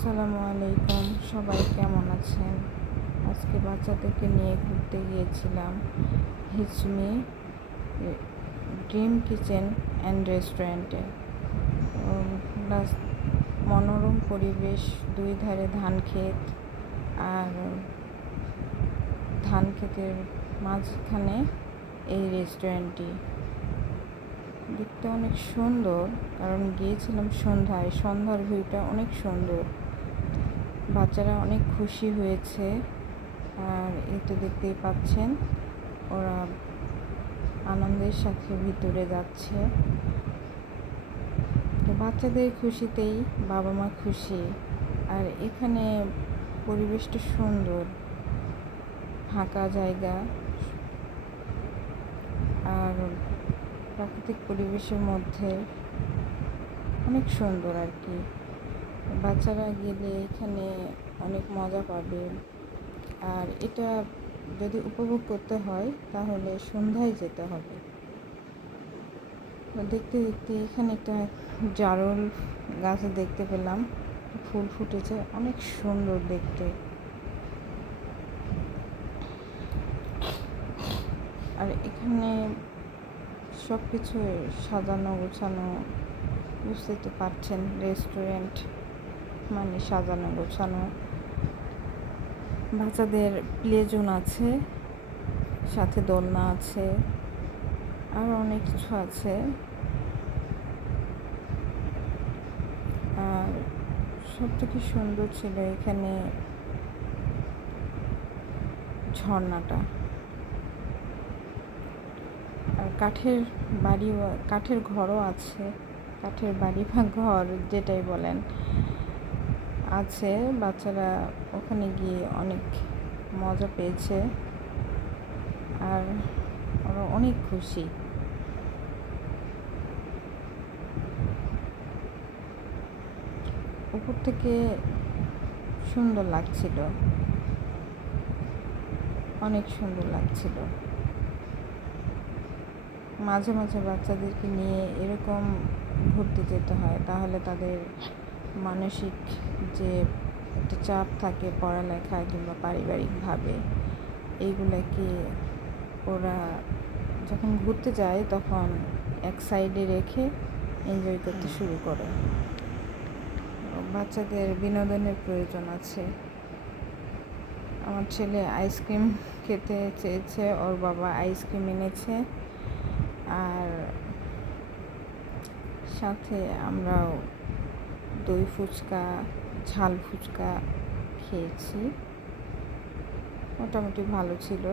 আসসালামু আলাইকুম, সবাই কেমন আছেন? আজকে বাচ্চাদেরকে নিয়ে ঘুরতে গিয়েছিলাম হিচমি ড্রিম কিচেন অ্যান্ড রেস্টুরেন্টে। প্লাস মনোরম পরিবেশ, দুই ধারে ধান ক্ষেত, আর ধান ক্ষেতের মাঝখানে এই রেস্টুরেন্টটি। দেখতে অনেক সুন্দর, কারণ গিয়েছিলাম সন্ধ্যায়। সন্ধ্যার ভিউটা অনেক সুন্দর। বাচ্চারা অনেক খুশি হয়েছে। আর এই তো দেখতেই পাচ্ছেন, ওরা আনন্দের সাথে ভিতরে যাচ্ছে। তো বাচ্চাদের খুশিতেই বাবা মা খুশি। আর এখানে পরিবেশটা সুন্দর, ফাঁকা জায়গা আর প্রাকৃতিক পরিবেশের মধ্যে অনেক সুন্দর আর কি। বাচ্চারা গেলে এখানে অনেক মজা পাবে। আর এটা যদি উপভোগ করতে হয় তাহলে সন্ধ্যায় যেতে হবে। দেখতে দেখতে এখানে একটা জারুল গাছ দেখতে পেলাম, ফুল ফুটেছে, অনেক সুন্দর দেখতে। আর এখানে সব কিছু সাজানো গোছানো, বুঝতে তো পারছেন, রেস্টুরেন্ট মানে সাজানো গোছানো। বাচ্চাদের প্লে জোন আছে, সাথে দোলনা আছে, আর অনেক কিছু আছে। আর সব থেকে সুন্দর ছিল এখানে ঝর্ণাটা। আর কাঠের ঘরও আছে, কাঠের বাড়ি বা ঘর যেটাই বলেন আছে। বাচ্চারা ওখানে গিয়ে অনেক মজা পেয়েছে, আর ওরা অনেক খুশি। উপর থেকে সুন্দর লাগছিল, অনেক সুন্দর লাগছিল। মাঝে মাঝে বাচ্চাদেরকে নিয়ে এরকম ঘুরতে যেতে হয়, তাহলে তাদের মানসিক যে একটা চাপ থাকে পড়ালেখা কিংবা পারিবারিকভাবে, এইগুলাকে ওরা যখন ঘুরতে যায় তখন এক সাইডে রেখে এনজয় করতে শুরু করে। বাচ্চাদের বিনোদনের প্রয়োজন আছে। আমার ছেলে আইসক্রিম খেতে চেয়েছে, ওর বাবা আইসক্রিম এনেছে, আর সাথে আমরাও দই ফুচকা, ঝাল ফুচকা খেয়েছি। মোটামুটি ভালো ছিল।